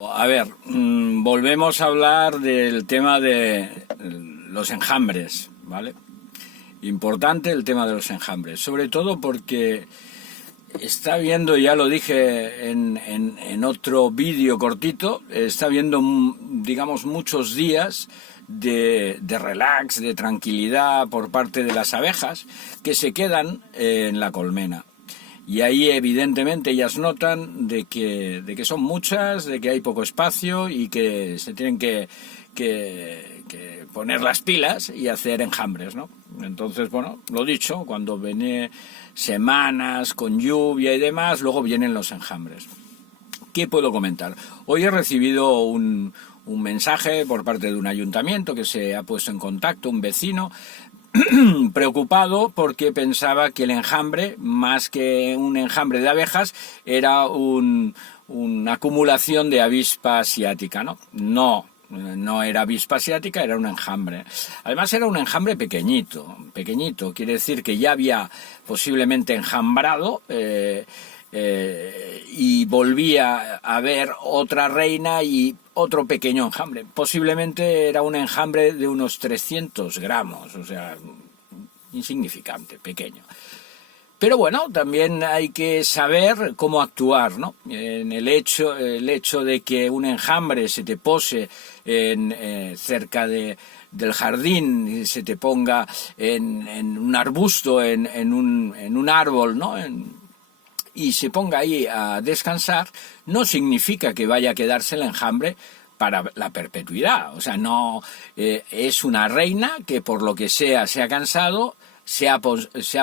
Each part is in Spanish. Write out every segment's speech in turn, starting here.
A ver, volvemos a hablar del tema de los enjambres, ¿vale? Importante el tema de los enjambres, sobre todo porque está viendo, ya lo dije en otro vídeo cortito, está viendo, digamos, muchos días de relax, de tranquilidad por parte de las abejas que se quedan en la colmena. Y ahí evidentemente ellas notan de que son muchas, de que hay poco espacio y que se tienen que poner las pilas y hacer enjambres, ¿no? Entonces, bueno, lo dicho, cuando viene semanas con lluvia y demás, luego vienen los enjambres. ¿Qué puedo comentar? Hoy he recibido un mensaje por parte de un ayuntamiento que se ha puesto en contacto, un vecino, preocupado porque pensaba que el enjambre, más que un enjambre de abejas, era una acumulación de avispa asiática, ¿no? No era avispa asiática, era un enjambre. Además era un enjambre pequeñito, quiere decir que ya había posiblemente enjambrado y volvía a ver otra reina y otro pequeño enjambre. Posiblemente era un enjambre de unos 300 gramos, o sea, insignificante, pequeño. Pero bueno, también hay que saber cómo actuar, ¿no? En el hecho de que un enjambre se te pose cerca del jardín y se te ponga en un arbusto, en un árbol, ¿no? Y se ponga ahí a descansar, no significa que vaya a quedarse el enjambre para la perpetuidad. O sea, no es una reina que por lo que sea se ha cansado, se ha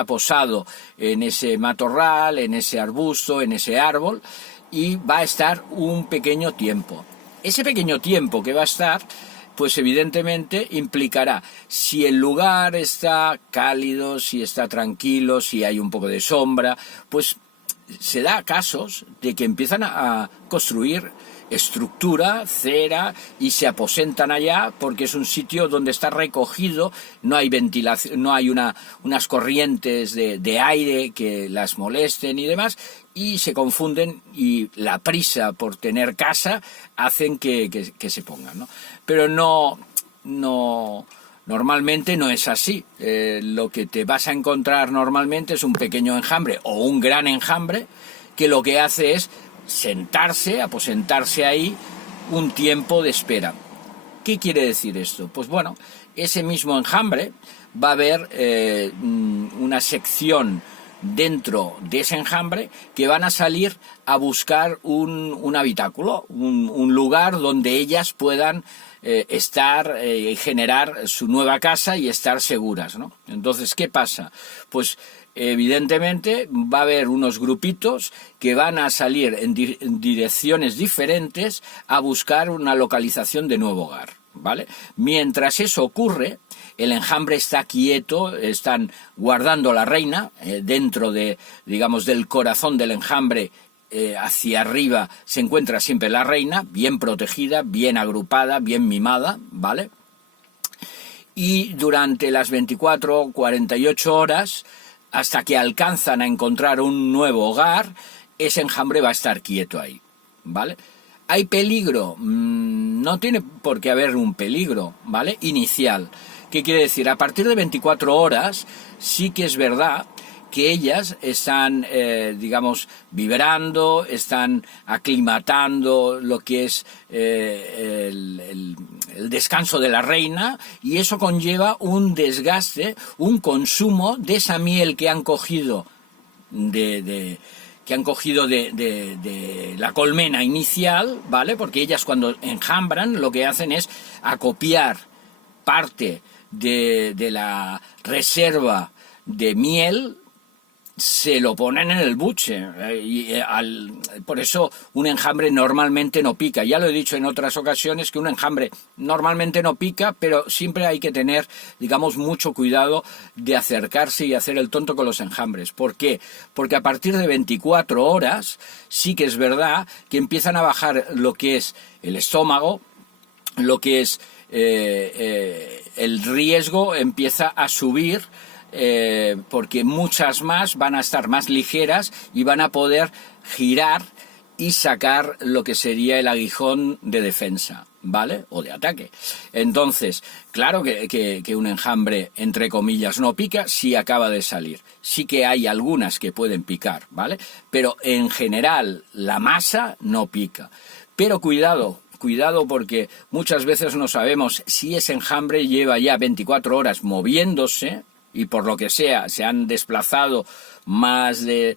posado en ese matorral, en ese arbusto, en ese árbol, y va a estar un pequeño tiempo. Ese pequeño tiempo que va a estar, pues evidentemente implicará si el lugar está cálido, si está tranquilo, si hay un poco de sombra, pues se da casos de que empiezan a construir estructura, cera, y se aposentan allá porque es un sitio donde está recogido, no hay ventilación, no hay unas corrientes de aire que las molesten y demás, y se confunden y la prisa por tener casa hacen que se pongan, ¿no? Pero normalmente no es así. Lo que te vas a encontrar normalmente es un pequeño enjambre o un gran enjambre que lo que hace es aposentarse ahí un tiempo de espera. ¿Qué quiere decir esto? Pues bueno, ese mismo enjambre va a haber una sección dentro de ese enjambre que van a salir a buscar un habitáculo, un lugar donde ellas puedan estar y generar su nueva casa y estar seguras, ¿no? Entonces, ¿qué pasa? Pues evidentemente va a haber unos grupitos que van a salir en direcciones diferentes a buscar una localización de nuevo hogar, ¿vale? Mientras eso ocurre, el enjambre está quieto, están guardando la reina dentro de, digamos, del corazón del enjambre. Hacia arriba se encuentra siempre la reina, bien protegida, bien agrupada, bien mimada, ¿vale? Y durante las 24 o 48 horas, hasta que alcanzan a encontrar un nuevo hogar, ese enjambre va a estar quieto ahí, ¿vale? ¿Hay peligro? No tiene por qué haber un peligro, ¿vale? Inicial. ¿Qué quiere decir? A partir de 24 horas sí que es verdad que ellas están, digamos, vibrando, están aclimatando lo que es el descanso de la reina, y eso conlleva un desgaste, un consumo de esa miel que han cogido de la colmena inicial, ¿vale? Porque ellas cuando enjambran lo que hacen es acopiar parte de la reserva de miel, se lo ponen en el buche, por eso un enjambre normalmente no pica. Ya lo he dicho en otras ocasiones que un enjambre normalmente no pica, pero siempre hay que tener, digamos, mucho cuidado de acercarse y hacer el tonto con los enjambres. ¿Por qué? Porque a partir de 24 horas sí que es verdad que empiezan a bajar lo que es el estómago, lo que es el riesgo empieza a subir, porque muchas más van a estar más ligeras y van a poder girar y sacar lo que sería el aguijón de defensa, ¿vale? O de ataque. Entonces, claro que un enjambre, entre comillas, no pica si acaba de salir. Sí que hay algunas que pueden picar, ¿vale? Pero en general la masa no pica. Pero cuidado porque muchas veces no sabemos si ese enjambre lleva ya 24 horas moviéndose y por lo que sea se han desplazado más de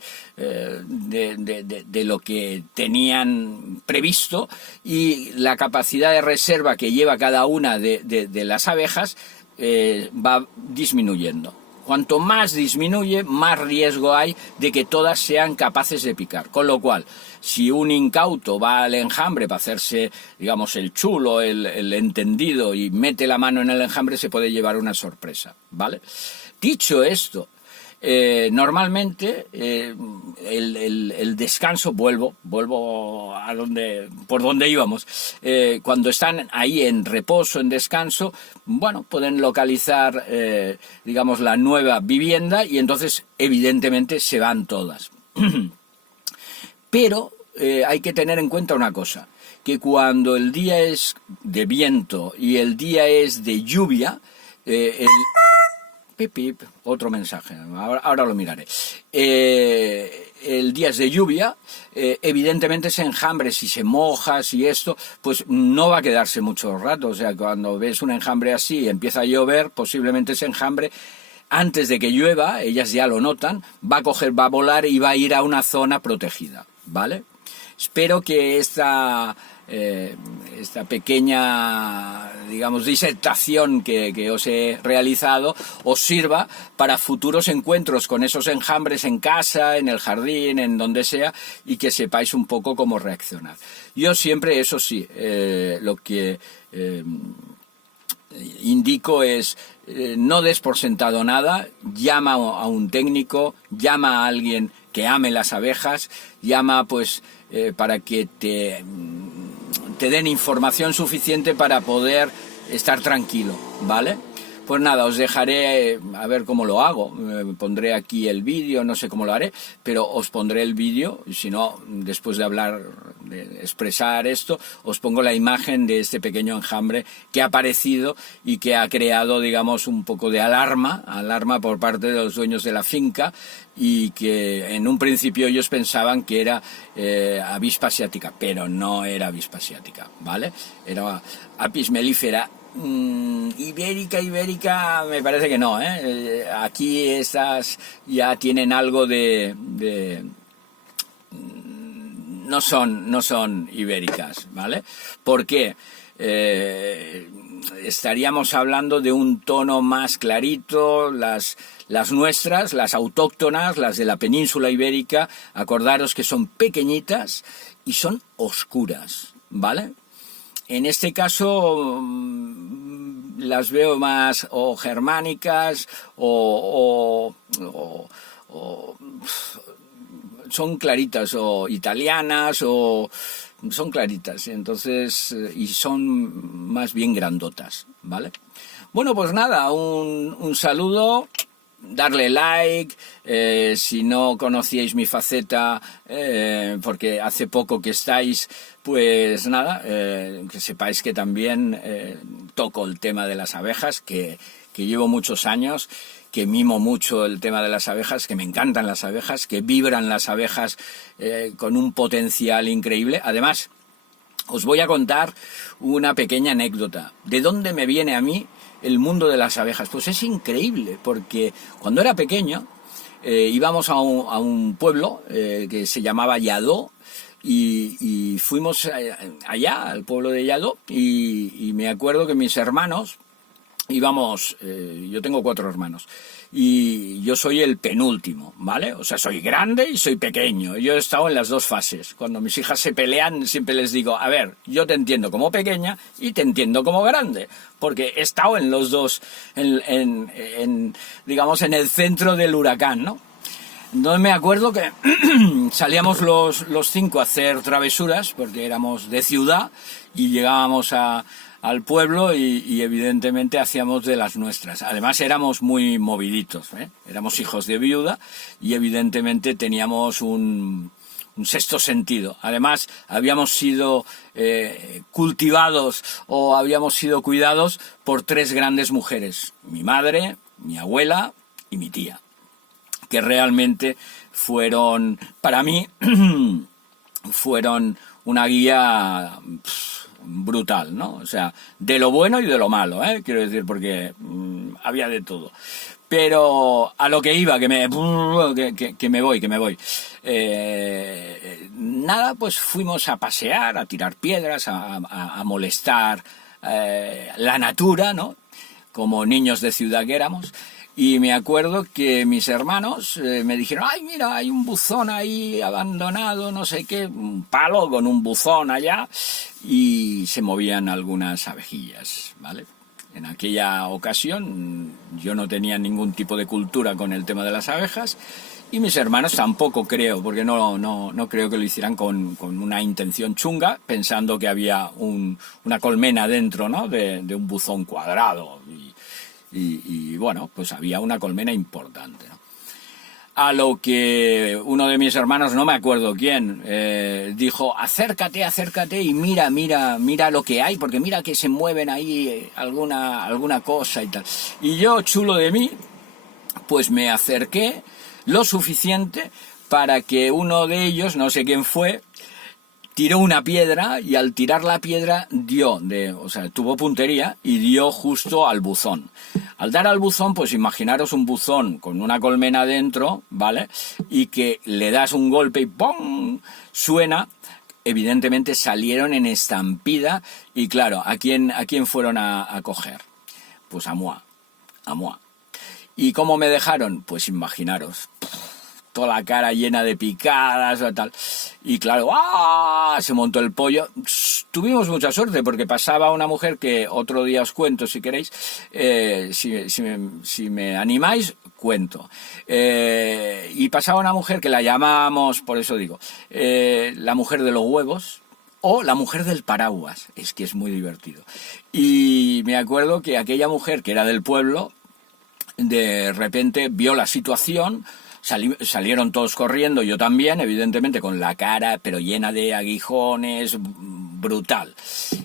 lo que tenían previsto, y la capacidad de reserva que lleva cada una de las abejas va disminuyendo. Cuanto más disminuye, más riesgo hay de que todas sean capaces de picar. Con lo cual, si un incauto va al enjambre para hacerse, digamos, el chulo, el entendido, y mete la mano en el enjambre, se puede llevar una sorpresa, ¿vale? Dicho esto, normalmente el descanso, vuelvo a por donde íbamos, cuando están ahí en reposo, en descanso, bueno, pueden localizar, digamos, la nueva vivienda, y entonces evidentemente se van todas. Pero hay que tener en cuenta una cosa, que cuando el día es de viento y el día es de lluvia, Pip, pip, otro mensaje, ahora lo miraré. El día es de lluvia, evidentemente ese enjambre, si se moja, si esto, pues no va a quedarse mucho rato. O sea, cuando ves un enjambre así y empieza a llover, posiblemente ese enjambre, antes de que llueva, ellas ya lo notan, va a volar y va a ir a una zona protegida, ¿vale? Espero que esta pequeña, digamos, disertación que os he realizado os sirva para futuros encuentros con esos enjambres en casa, en el jardín, en donde sea, y que sepáis un poco cómo reaccionar. Yo siempre, eso sí, lo que indico es: no des por sentado nada, llama a un técnico, llama a alguien que ame las abejas, llama pues para que te den información suficiente para poder estar tranquilo, ¿vale? Pues nada, os dejaré a ver cómo lo hago. Pondré aquí el vídeo, no sé cómo lo haré, pero os pondré el vídeo, y si no, después de hablar, de expresar esto, os pongo la imagen de este pequeño enjambre que ha aparecido y que ha creado, digamos, un poco de alarma por parte de los dueños de la finca, y que en un principio ellos pensaban que era avispa asiática, pero no era avispa asiática, ¿vale? Era Apis mellifera. Ibérica me parece que no, ¿eh? Aquí estas ya tienen algo no son ibéricas, ¿vale? ¿Por qué? Estaríamos hablando de un tono más clarito. Las nuestras, las autóctonas, las de la península ibérica, acordaros que son pequeñitas y son oscuras, ¿vale? En este caso las veo más o germánicas o son claritas, o italianas, o son claritas, entonces, y son más bien grandotas, ¿vale? Bueno, pues nada, un saludo. Darle like, si no conocíais mi faceta, porque hace poco que estáis, pues nada, que sepáis que también toco el tema de las abejas, que llevo muchos años, que mimo mucho el tema de las abejas, que me encantan las abejas, que vibran las abejas con un potencial increíble. Además, os voy a contar una pequeña anécdota. ¿De dónde me viene a mí el mundo de las abejas? Pues es increíble, porque cuando era pequeño íbamos a un pueblo que se llamaba Lladó, y fuimos allá, al pueblo de Lladó, y me acuerdo que mis hermanos íbamos, yo tengo 4 hermanos, y yo soy el penúltimo, ¿vale? O sea, soy grande y soy pequeño. Yo he estado en las dos fases. Cuando mis hijas se pelean, siempre les digo: a ver, yo te entiendo como pequeña y te entiendo como grande, porque he estado en los dos, digamos, en el centro del huracán, ¿no? Entonces me acuerdo que salíamos los 5 a hacer travesuras, porque éramos de ciudad, y llegábamos al pueblo y evidentemente hacíamos de las nuestras. Además éramos muy moviditos, ¿eh? Éramos hijos de viuda y evidentemente teníamos un un sexto sentido. Además, habíamos sido cultivados o habíamos sido cuidados por 3 grandes mujeres, mi madre, mi abuela y mi tía, que realmente fueron, para mí, fueron una guía brutal, ¿no? O sea, de lo bueno y de lo malo, quiero decir, porque había de todo. Pero a lo que iba, que me voy. Nada, pues fuimos a pasear, a tirar piedras, a molestar la natura, ¿no? Como niños de ciudad que éramos. Y me acuerdo que mis hermanos me dijeron, ay, mira, hay un buzón ahí abandonado, no sé qué, un palo con un buzón allá, y se movían algunas abejillas, ¿vale? En aquella ocasión yo no tenía ningún tipo de cultura con el tema de las abejas, y mis hermanos tampoco creo, porque no creo que lo hicieran con una intención chunga, pensando que había una colmena dentro, ¿no? de un buzón cuadrado. Y bueno, pues había una colmena importante, ¿no? A lo que uno de mis hermanos, no me acuerdo quién, dijo, acércate y mira lo que hay, porque mira que se mueven ahí alguna cosa y tal. Y yo, chulo de mí, pues me acerqué lo suficiente para que uno de ellos, no sé quién fue, tiró una piedra, y al tirar la piedra tuvo puntería y dio justo al buzón. Al dar al buzón, pues imaginaros un buzón con una colmena dentro, ¿vale? Y que le das un golpe y ¡pum! Suena. Evidentemente salieron en estampida y claro, ¿a quién fueron a coger? Pues a moi. ¿Y cómo me dejaron? Pues imaginaros, toda la cara llena de picadas o tal. Y claro, ¡ah!, se montó el pollo. Tuvimos mucha suerte porque pasaba una mujer que otro día os cuento si queréis, si me animáis, cuento. Y pasaba una mujer que la llamamos, por eso digo, la mujer de los huevos o la mujer del paraguas. Es que es muy divertido. Y me acuerdo que aquella mujer que era del pueblo, de repente vio la situación. Salieron todos corriendo, yo también, evidentemente, con la cara, pero llena de aguijones, brutal.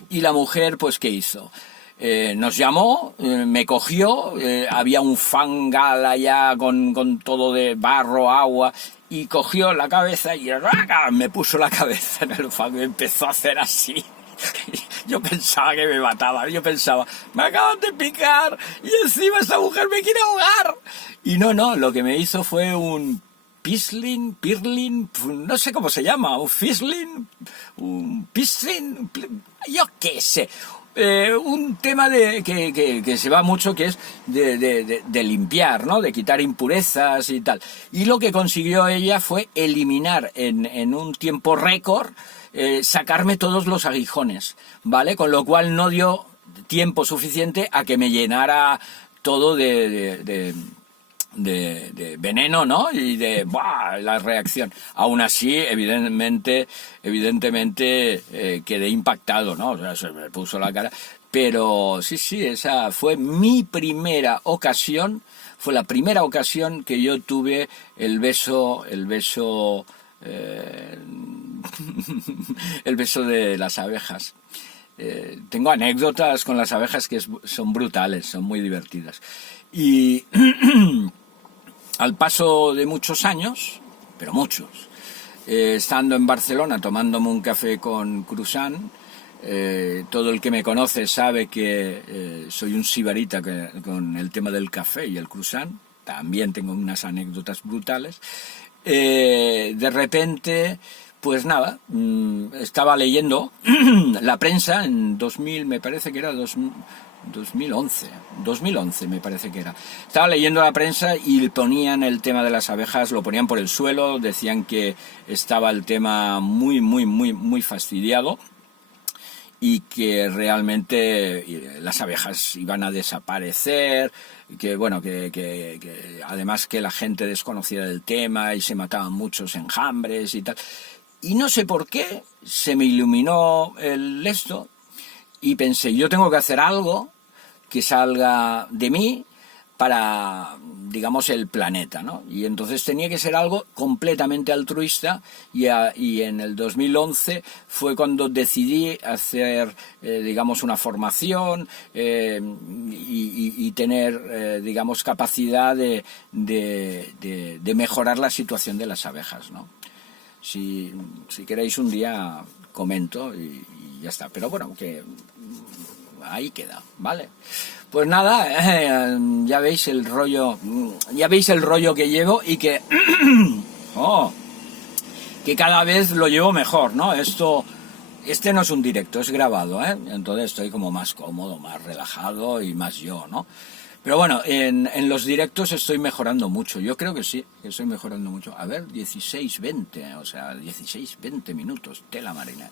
Y la mujer, pues, ¿qué hizo? Nos llamó, me cogió, había un fangal allá con todo de barro, agua, y cogió la cabeza y me puso la cabeza en el fango y empezó a hacer así. Yo pensaba que me mataba, me acaban de picar y encima esta mujer me quiere ahogar. Y no, lo que me hizo fue un pirlin, no sé cómo se llama, un fislin, un pislin, yo qué sé. Un tema que se va mucho, que es de limpiar, ¿no? De quitar impurezas y tal. Y lo que consiguió ella fue eliminar en un tiempo récord, sacarme todos los aguijones, ¿vale? Con lo cual no dio tiempo suficiente a que me llenara todo de veneno, ¿no? Y de ¡buah!, la reacción. Aún así, evidentemente quedé impactado, ¿no? O sea, se me puso la cara. Pero sí, esa fue mi primera ocasión, fue la primera ocasión que yo tuve el beso el beso de las abejas. Tengo anécdotas con las abejas que son brutales, son muy divertidas. Y al paso de muchos años, pero muchos, estando en Barcelona tomándome un café con croissant, todo el que me conoce sabe que soy un sibarita con el tema del café y el croissant. También tengo unas anécdotas brutales. De repente, pues nada, estaba leyendo la prensa en 2000, me parece que era 2011 me parece que era. Estaba leyendo la prensa y ponían el tema de las abejas, lo ponían por el suelo, decían que estaba el tema muy fastidiado y que realmente las abejas iban a desaparecer, que bueno, que además que la gente desconocía del tema y se mataban muchos enjambres y tal. Y no sé por qué se me iluminó esto y pensé, yo tengo que hacer algo que salga de mí para, digamos, el planeta, ¿no? Y entonces tenía que ser algo completamente altruista y en el 2011 fue cuando decidí hacer, digamos, una formación y tener, digamos, capacidad de mejorar la situación de las abejas, ¿no? Si queréis un día comento y ya está, pero bueno, que ahí queda, ¿vale? Pues nada, ya veis el rollo que llevo y que que cada vez lo llevo mejor, ¿no? Este no es un directo, es grabado, ¿eh? Entonces estoy como más cómodo, más relajado y más yo, ¿no? Pero bueno, en los directos estoy mejorando mucho. Yo creo que sí, que estoy mejorando mucho. A ver, 16-20, o sea, 16-20 minutos, tela marina.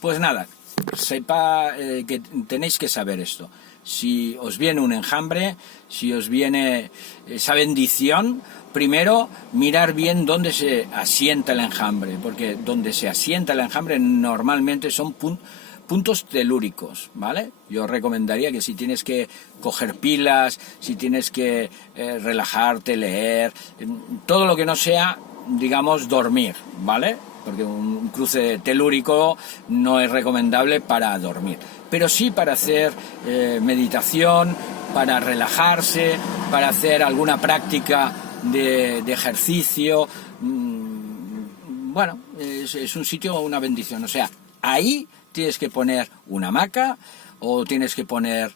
Pues nada, sepa que tenéis que saber esto. Si os viene un enjambre, si os viene esa bendición, primero mirar bien dónde se asienta el enjambre, porque donde se asienta el enjambre normalmente son puntos telúricos, ¿vale? Yo recomendaría que si tienes que coger pilas, si tienes que relajarte, leer, todo lo que no sea, digamos, dormir, ¿vale? Porque un cruce telúrico no es recomendable para dormir, pero sí para hacer meditación, para relajarse, para hacer alguna práctica de ejercicio. Bueno, es un sitio, una bendición, o sea, ahí tienes que poner una hamaca o tienes que poner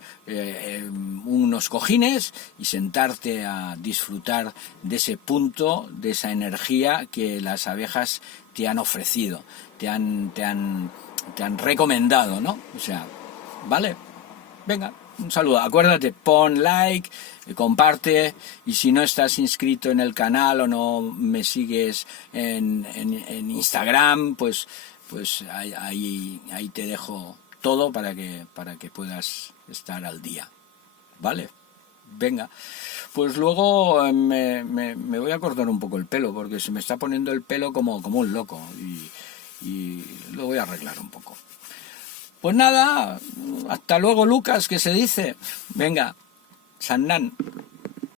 unos cojines y sentarte a disfrutar de ese punto, de esa energía que las abejas te han ofrecido, te han recomendado, ¿no? O sea, ¿vale? Venga, un saludo. Acuérdate, pon like, comparte, y si no estás inscrito en el canal o no me sigues en Instagram, pues ahí te dejo todo para que puedas estar al día, ¿vale? Venga, pues luego me voy a cortar un poco el pelo porque se me está poniendo el pelo como un loco y lo voy a arreglar un poco. Pues nada, hasta luego, Lucas, que se dice. Venga, Sannan.